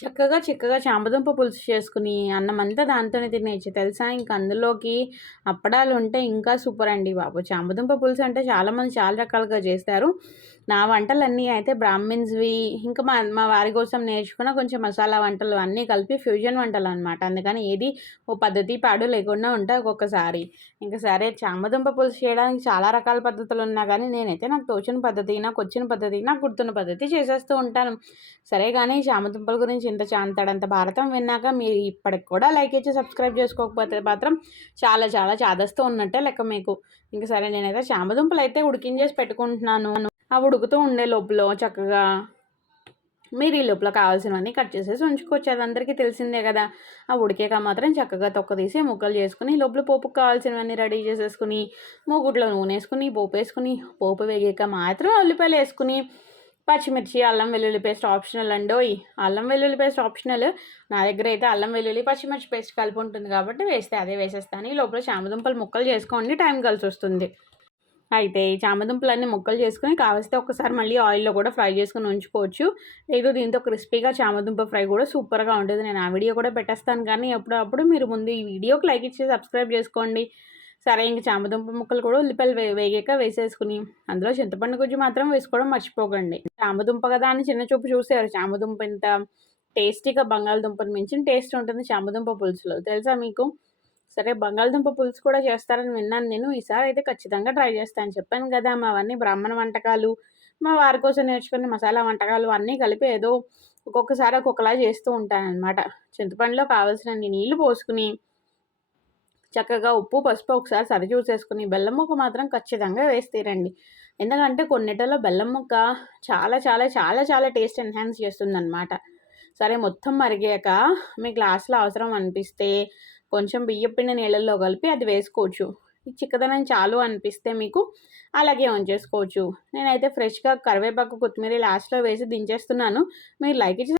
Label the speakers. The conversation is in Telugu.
Speaker 1: చక్కగా చక్కగా చామదుంప పులుసు చేసుకుని అన్నం అంతా దాంతోనే తినేయచ్చు. తెలుసా? ఇంకా అందులోకి అప్పడాలు ఉంటే ఇంకా సూపర్ అండి బాబు. చామదుంప పులుసు అంటే చాలామంది చాలా రకాలుగా చేస్తారు. నా వంటలన్నీ అయితే బ్రాహ్మిన్స్వి ఇంకా మా మా వారి కోసం నేర్చుకున్న కొంచెం మసాలా వంటలు అన్నీ కలిపి ఫ్యూజన్ వంటలు అనమాట అందుకని ఏది ఓ పద్ధతి పాడు లేకుండా ఉంటాయి ఒక్కొక్కసారి. ఇంకా సరే చామదుంప పులుసు చేయడానికి చాలా రకాల పద్ధతులు ఉన్నా కానీ నేనైతే నాకు తోచిన పద్ధతి నాకు వచ్చిన పద్ధతి నాకు గుర్తున్న పద్ధతి చేసేస్తూ ఉంటాను. సరే కానీ చామదుంపల గురించి ఇంత చాంతాడంత భారతం విన్నాక మీరు ఇప్పటికి కూడా లైక్ ఇచ్చి సబ్స్క్రైబ్ చేసుకోకపోతే మాత్రం చాలా చాలా చాదస్తూ ఉన్నట్టే లెక్క మీకు. ఇంకా సరే నేనైతే చామదుంపలు అయితే ఉడికించేసి పెట్టుకుంటున్నాను. ఆ ఉడుకుతూ ఉండే లోపల చక్కగా మీరు ఈ లోపల కావాల్సినవన్నీ కట్ చేసేసి ఉంచుకోవచ్చు. అది అందరికీ తెలిసిందే కదా. ఆ ఉడికేక మాత్రం చక్కగా తొక్క తీసి ముక్కలు చేసుకుని లోపల పోపుకు కావాల్సినవన్నీ రెడీ చేసేసుకుని మూగుట్లో నూనె వేసుకుని పోపు వేసుకుని పోపు వేగాక మాత్రం ఉల్లిపాయలు వేసుకుని పచ్చిమిర్చి అల్లం వెల్లుల్లి పేస్ట్ ఆప్షనల్ అండోయ్ అల్లం వెల్లుల్లి పేస్ట్ ఆప్షనల్ నా దగ్గర అయితే అల్లం వెల్లుల్లి పచ్చిమిర్చి పేస్ట్ కలిపి ఉంటుంది కాబట్టి వేస్తే అదే వేసేస్తాను. ఈ లోపల చామదుంపలు ముక్కలు చేసుకోండి టైం కలిసి వస్తుంది. అయితే ఈ చామదుంపలన్నీ ముక్కలు చేసుకుని కావలిస్తే ఒకసారి మళ్ళీ ఆయిల్లో కూడా ఫ్రై చేసుకుని ఉంచుకోవచ్చు. లేదు దీంతో క్రిస్పీగా చామదుంప ఫ్రై కూడా సూపర్గా ఉంటుంది. నేను ఆ వీడియో కూడా పెట్టేస్తాను కానీ ఎప్పుడప్పుడు మీరు ముందు ఈ వీడియోకి లైక్ ఇచ్చి సబ్స్క్రైబ్ చేసుకోండి. సరే ఇంక చామదుంప ముక్కలు కూడా ఉల్లిపాయలు వే వేగాక వేసేసుకుని అందులో చింతపండు గుజ్జు మాత్రం వేసుకోవడం మర్చిపోకండి. చామదుంప కదా అని చిన్న చూపు చూసారు. చామదుంప ఇంత టేస్టీగా బంగాళదుంపను మించిన టేస్ట్ ఉంటుంది చామదుంప పులుసులో. తెలుసా మీకు? సరే బంగాళదుంప పులుసు కూడా చేస్తారని విన్నాను నేను. ఈసారి అయితే ఖచ్చితంగా ట్రై చేస్తాను. చెప్పాను కదా మావన్నీ బ్రాహ్మణ వంటకాలు మా వారి కోసం నేర్చుకున్న మసాలా వంటకాలు అన్నీ కలిపి ఏదో ఒక్కొక్కసారి ఒక్కొక్కలా చేస్తూ ఉంటానన్నమాట. చింతపండులో కావాల్సిన నీళ్ళు పోసుకుని చక్కగా ఉప్పు పసుపు ఒకసారి సరి చూసేసుకుని బెల్లం ముక్క మాత్రం ఖచ్చితంగా వేస్తేరండి ఎందుకంటే కొన్నిటిలో బెల్లం ముక్క చాలా చాలా చాలా చాలా టేస్ట్ ఎన్హాన్స్ చేస్తుందన్నమాట. సరే మొత్తం మరిగాక మీ గ్లాస్లో అవసరం అనిపిస్తే కొంచెం బియ్యం పిండి నీళ్ళల్లో కలిపి అది వేసుకోవచ్చు. ఈ చిక్కదనం చాలు అనిపిస్తే మీకు అలాగే ఉంచేసుకోవచ్చు. నేనైతే ఫ్రెష్గా కరివేపాకు కొత్తిమీర లాస్ట్లో వేసి దించేస్తున్నాను. మీరు లైక్ ఇచ్చి